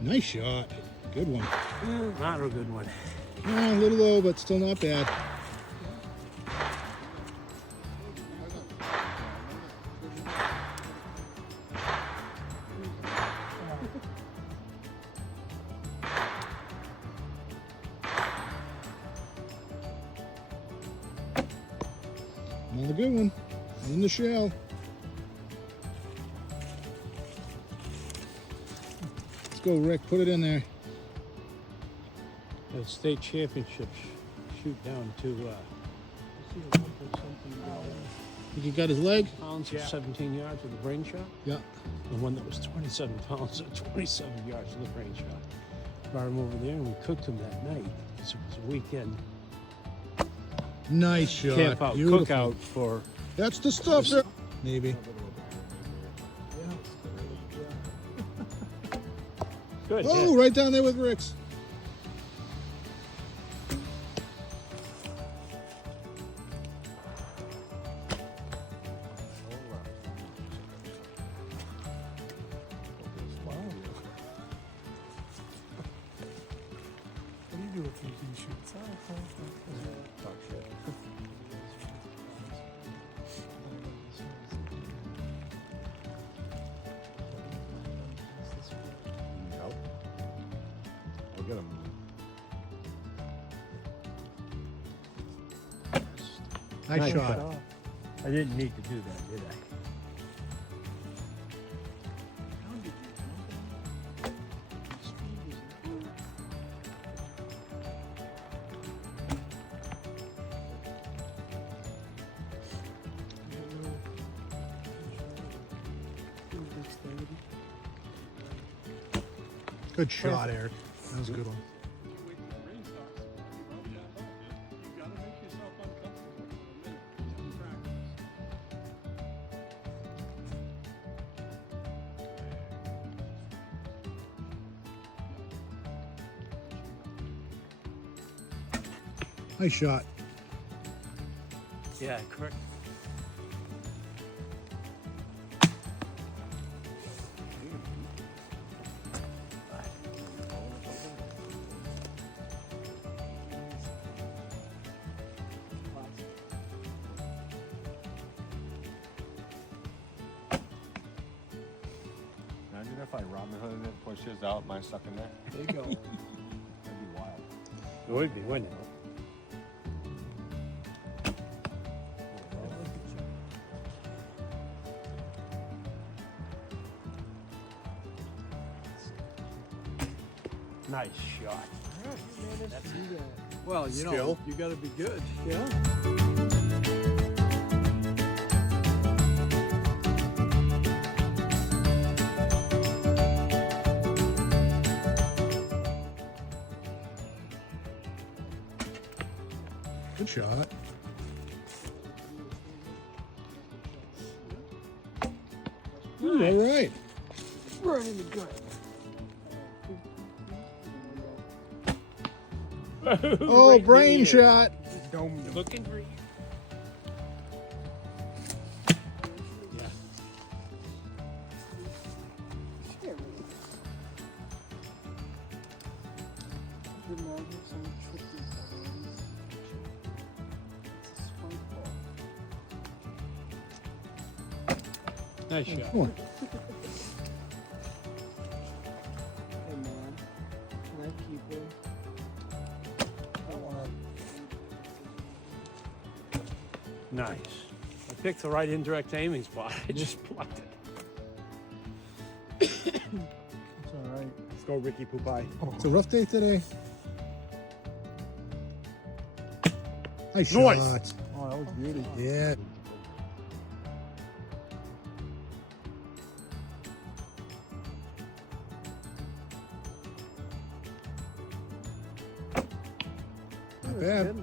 Nice shot. Good one. Not a good one. A little low, but still not bad. Another good one. In the shell. Let's go, Rick. Put it in there. At state championships, shoot down to Think he got his leg? pounds at 17 yards with a brain shot. Yeah. The one that was 27 pounds at 27 yards with a brain shot. Brought him over there and we cooked him that night. This was a weekend Nice shot. camp out, Beautiful. cookout for. That's the stuff, sir. Maybe. Good. Oh, right down there with Rick's. What do you do if you can shoot? Talk shit. Nope. I'll get him. Nice shot. I didn't need to do that, did I? Good shot, Eric. That was a good one. Nice shot. Yeah, correct. Imagine if I Robin Hooded it, pushes out, mine stuck in there. There you go. That'd be wild. It would be, wouldn't it? Nice shot. Well, you know, Skill. you got to be good. Yeah. Good shot. All right. Right in the gut. Oh, brain shot. Looking for you. Yeah. Nice shot. Come on. Hey man, can I keep him? Nice. I picked the right indirect aiming spot. I just plucked it. It's all right. Let's go, Ricky Poopie. It's a rough day today. Nice Nice. shot. Oh, that was beauty. Yeah. Not bad.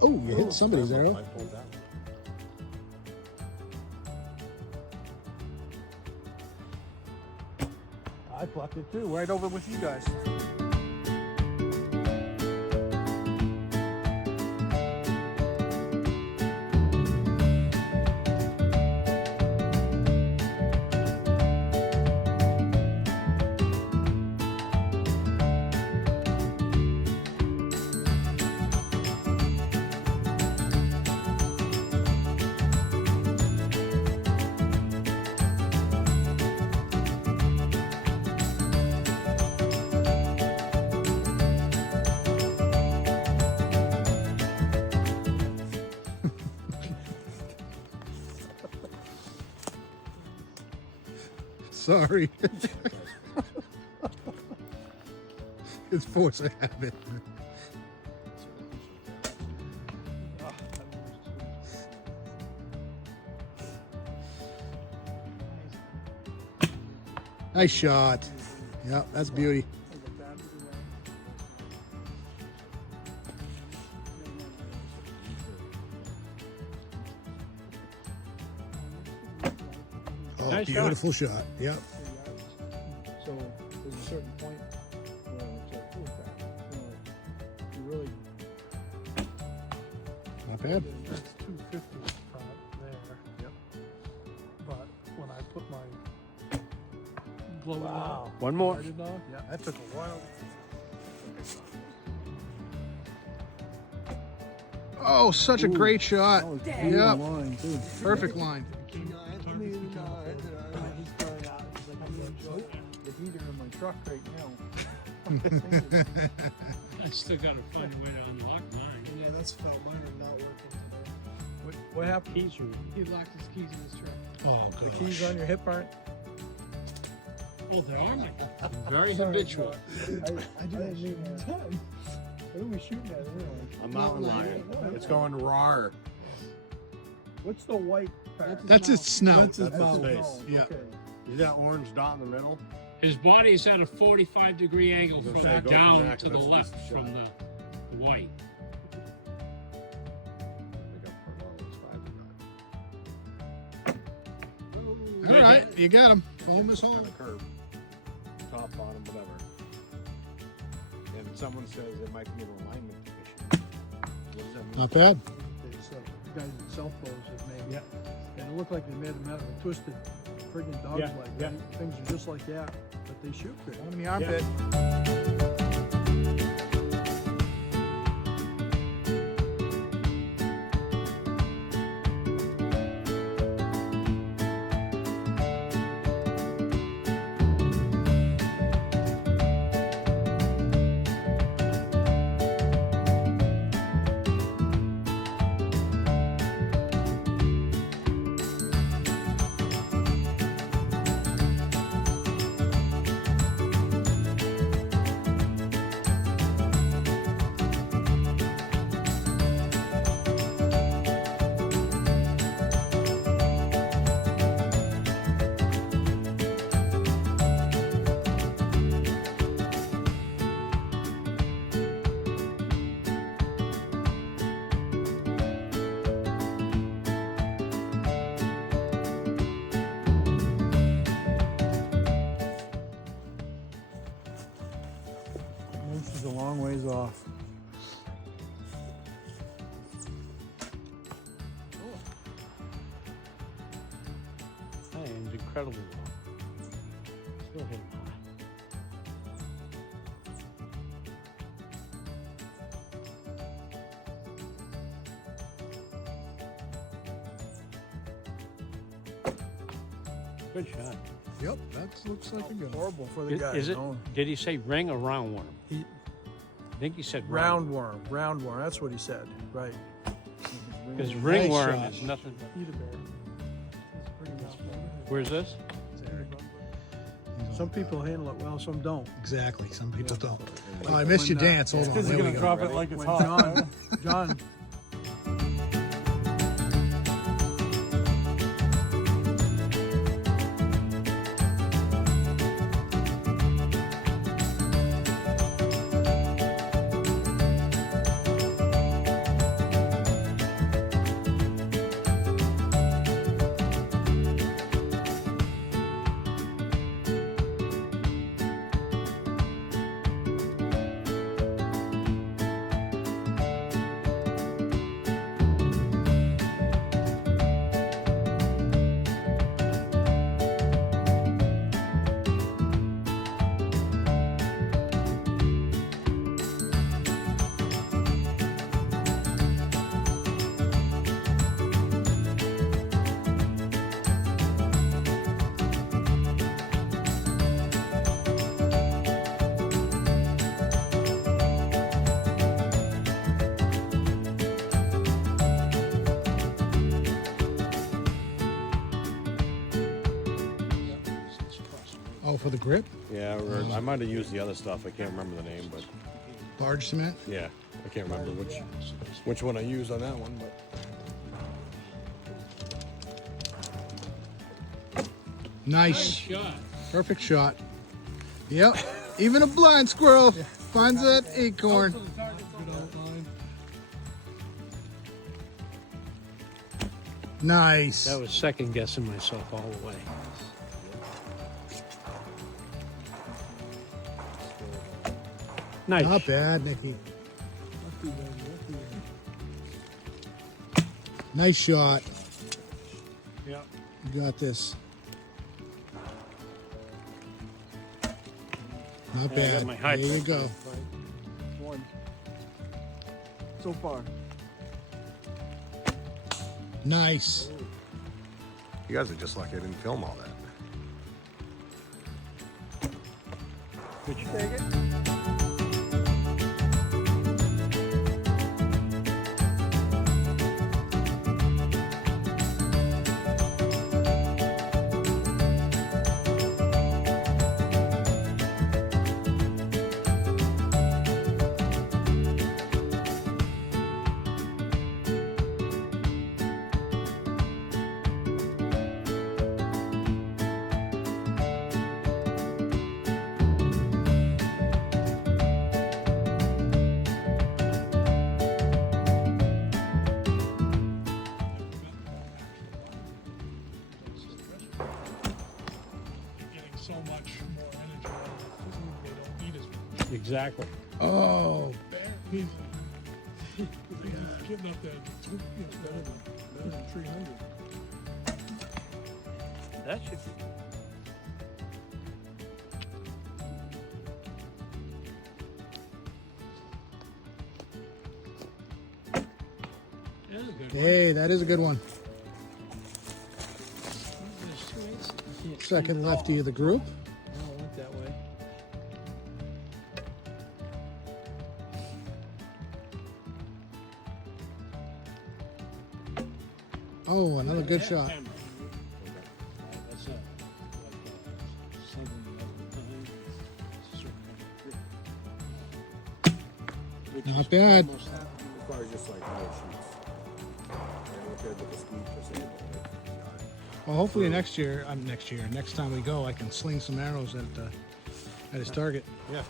Oh, you hit somebody's arrow. I pulled that. I plucked it too, right over with you guys. sorry. It's force of habit. Nice shot. Yeah, that's beauty. Oh, Nice beautiful shot. Yep. So there's a certain point where it's like, oh crap, you really. Not bad. That's 250 front there. Yep. But when I put my glove on, One more. started on, yeah, that took a while. Oh, such a great shot. Yep. Yep. Line too. Perfect line. He's going out. He's like, I'm gonna enjoy the heater in my truck right now. I still gotta find a way to unlock mine. Yeah, that's felt mine are not working today. What happened? Keys are. He locked his keys in his truck. Oh, The gosh. keys on your hip aren't. Oh, they are. Very habitual. I do that shit all the time. What are we shooting at anyway? A mountain lion. It's going roar. What's the white part? That's its snout. That's his That's mouth. his face. Yeah. Okay. See that orange dot in the middle? His body is at a 45-degree angle I was from gonna say, go from down that, to the 'cause that's left just a from shot. the white. All right, you got him. Foam is home. Kind of curve. Top, bottom, whatever. And someone says it might be an alignment issue. What does that mean? Not bad. It's guys at South Bows have made. Yeah. And it looked like they made them out of a twisted friggin' dog Yeah, leg. yeah. Things are just like that, but they shoot good. One in the armpit. Moose is a long ways off. That aims incredibly well. Still hitting high. Good shot. Yep, that looks like a good one. Horrible for the guy. Is it? no? Did he say ring or roundworm? He- I think he said round. Roundworm. That's what he said. Right. Because Nice ringworm shot. is nothing. Eat a bear. It's pretty rough. Where's this? Some people handle it well, some don't. Exactly. Some people don't. Oh, I missed your dance. Hold on. Because There you're we gonna go. drop it like it's When hot. John Oh, for the grip? Yeah, or I might have used the other stuff. I can't remember the name, but Large cement? yeah, I can't remember which one I used on that one. But Nice. shot. Perfect shot. Yep. Even a blind squirrel finds that acorn. Nice. That was second guessing myself all the way. Nice. Not bad, Nicky. Nice shot. Yeah. You got this. Not Yeah, I bad. got my high There you go. One. So far. Nice. you guys are just lucky I didn't film all that. Good shot. Take it. Getting so much more energy out of the food, they don't eat as much. Exactly. Oh, He's getting up there, better than 300. That should be. That is a good one. hey, that is a good one. There's 2 eighths. You can't Second see. lefty of the group. Oh, it went that way. Oh, another good Yeah, shot. camera. That's a, like something other time. Not bad. Probably just like no shoots. I look at the scoop or something. Well, hopefully next time we go, I can sling some arrows at his target. Yeah.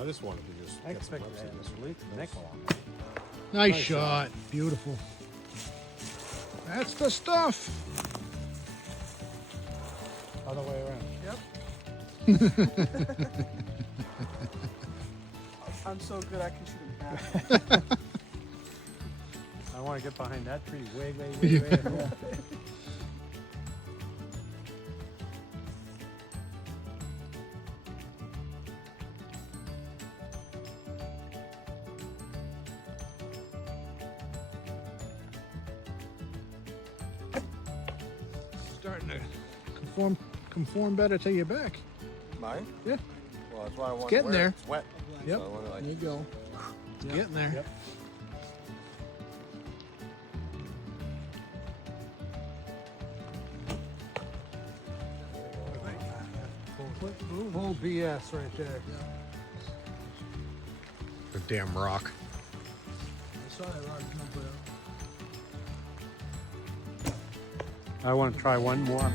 I just wanted to just I get some expected to have reps this in. length neck along. Nice Nice shot. Beautiful. That's the stuff. Other way around. I'm so good I can shoot him half. I want to get behind that tree way ahead. Starting to conform better to your back. Mine? Yeah. Well, that's why I want getting to wear there. it. It's wet. Yep. So I wanna, like, There you go. It's getting there. Yep. Blue hole BS right there. the damn rock. I saw that rock jump out. I want to try one more.